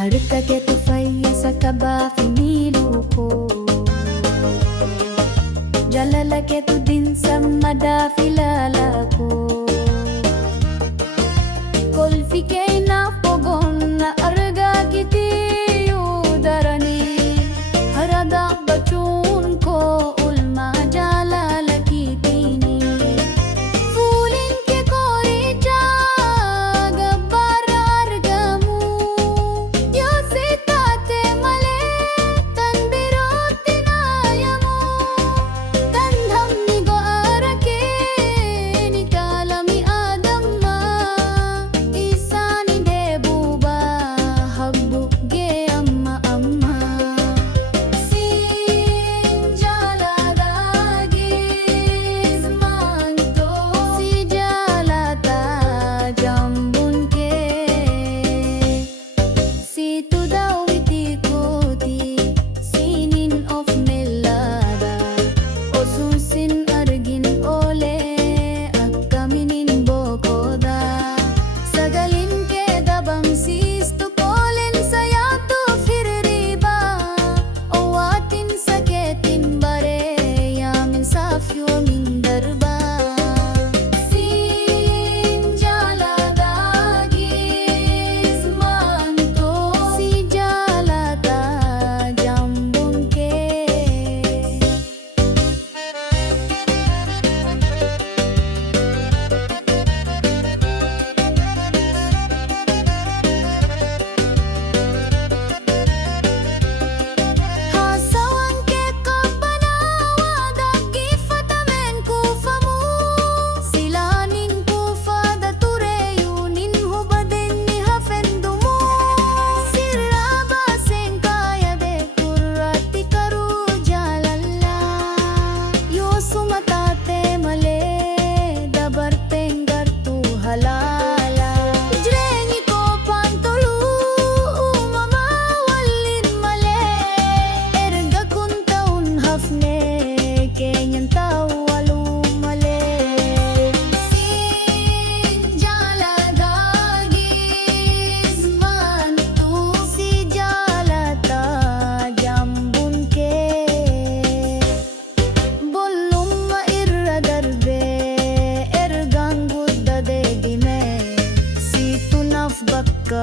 Harka ke tufayya sa kaba fi meeluu ko Jalala ke tu din sa madafi lala ko Kolfi ke na pogon na arga kiti udarani Harada bachun ko ulma jalala kitini Fulin ke kori ja gabbar argamu Yositate male tanbirottinayamu Gandham nigo arake nikalami adamma Isani debuba habbu ge amma amma Sinjala dagis manto Sijalata jambun ke Situ daw iti-kuti sinin of melada Osusin argin ole at kaminin bokoda Sagalin ke dabam sistu kolen sayato firriba Owatin saketin bare yamin safyo min darba Sinjala dagis manto Sijalata jambun ke Hasawan ke kapanawa dagifatamen kufamu Silanin kufada tureyunin hubaden ni hafendumu Siraba sengkaya de kurati karu jalalla Yosumatate male dabar tenggar tu halala Jrengi ko pantulu umama walin male Erga kuntaun hafne kenyan tawalu male Sinjala dagis mantu Sijalata jambun ke Bolum mairra darbe ergang gudda de dime Situ naf bakka